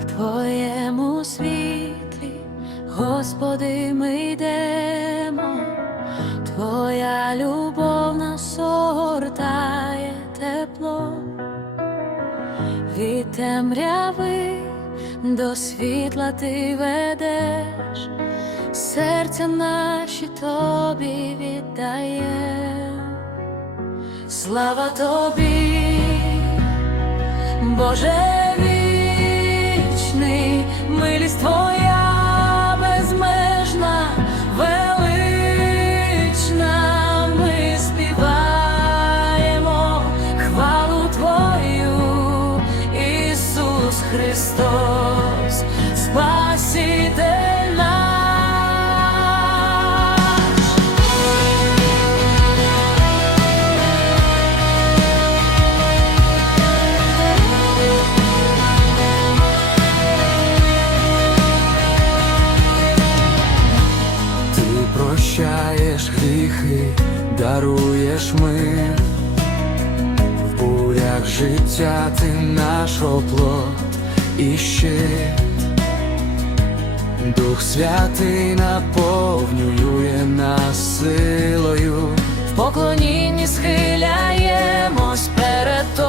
в Твоєму світлі, Господи, ми йдемо, Твоя любов нас огортає тепло, від темряви до світла ти ведеш, серця наші тобі віддає. Слава тобі, Боже милість Твоя безмежна, велична, ми співаємо хвалу Твою, Ісус Христос, Спаситель прощаєш гріхи, даруєш мир, в бурях життя ти наш оплот і щит. Дух Святий наповнює нас силою, В поклонінні схиляємось перед тобою.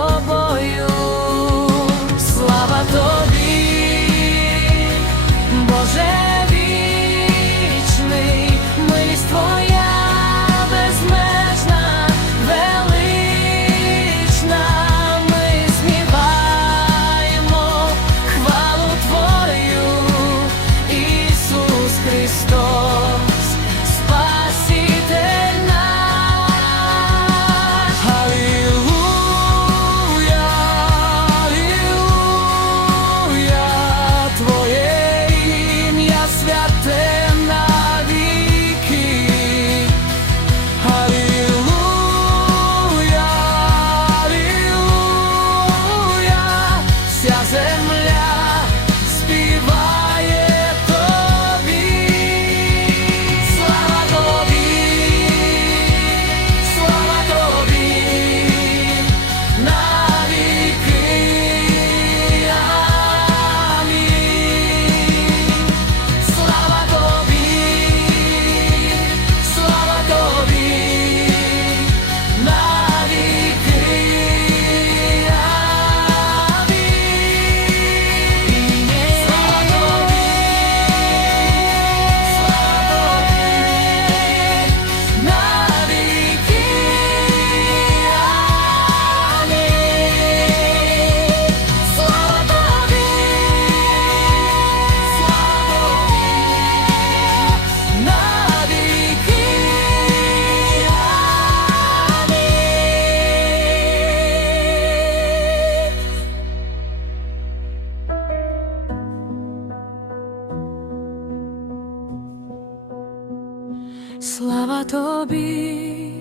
слава тобі,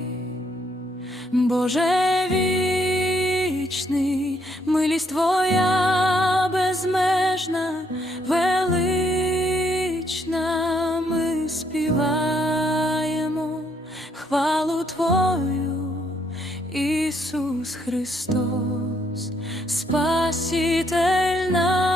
Боже вічний, милість твоя безмежна, велична, ми співаємо хвалу Твою, Ісус Христос, Спаситель наш.